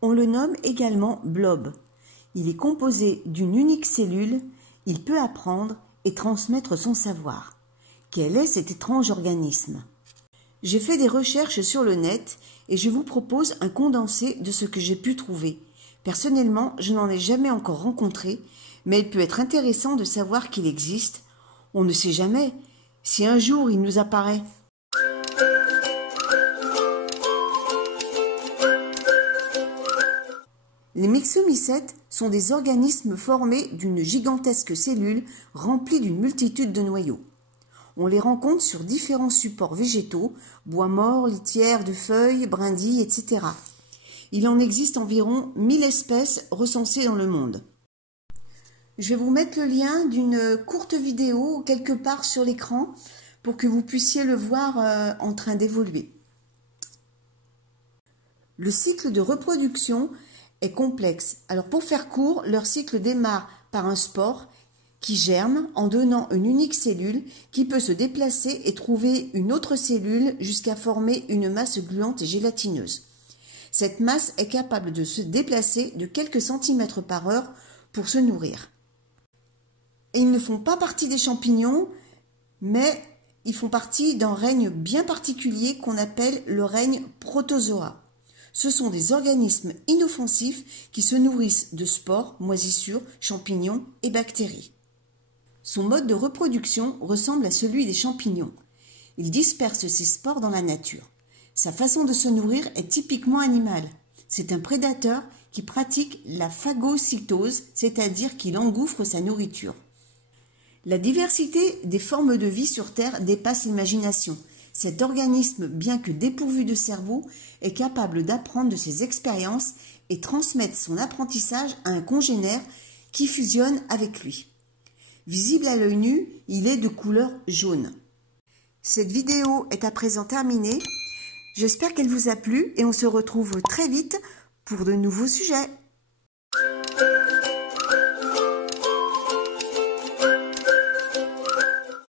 On le nomme également blob. Il est composé d'une unique cellule, il peut apprendre et transmettre son savoir. Quel est cet étrange organisme? J'ai fait des recherches sur le net et je vous propose un condensé de ce que j'ai pu trouver. Personnellement, je n'en ai jamais encore rencontré, mais il peut être intéressant de savoir qu'il existe. On ne sait jamais si un jour il nous apparaît. Les myxomycètes sont des organismes formés d'une gigantesque cellule remplie d'une multitude de noyaux. On les rencontre sur différents supports végétaux, bois morts, litières de feuilles, brindilles, etc. Il en existe environ 1000 espèces recensées dans le monde. Je vais vous mettre le lien d'une courte vidéo quelque part sur l'écran pour que vous puissiez le voir en train d'évoluer. Le cycle de reproduction est complexe. Alors pour faire court, leur cycle démarre par un spore qui germe en donnant une unique cellule qui peut se déplacer et trouver une autre cellule jusqu'à former une masse gluante et gélatineuse. Cette masse est capable de se déplacer de quelques centimètres par heure pour se nourrir. Et ils ne font pas partie des champignons, mais ils font partie d'un règne bien particulier qu'on appelle le règne protozoa. Ce sont des organismes inoffensifs qui se nourrissent de spores, moisissures, champignons et bactéries. Son mode de reproduction ressemble à celui des champignons. Il disperse ses spores dans la nature. Sa façon de se nourrir est typiquement animale. C'est un prédateur qui pratique la phagocytose, c'est-à-dire qu'il engouffre sa nourriture. La diversité des formes de vie sur Terre dépasse l'imagination. Cet organisme, bien que dépourvu de cerveau, est capable d'apprendre de ses expériences et transmettre son apprentissage à un congénère qui fusionne avec lui. Visible à l'œil nu, il est de couleur jaune. Cette vidéo est à présent terminée. J'espère qu'elle vous a plu et on se retrouve très vite pour de nouveaux sujets.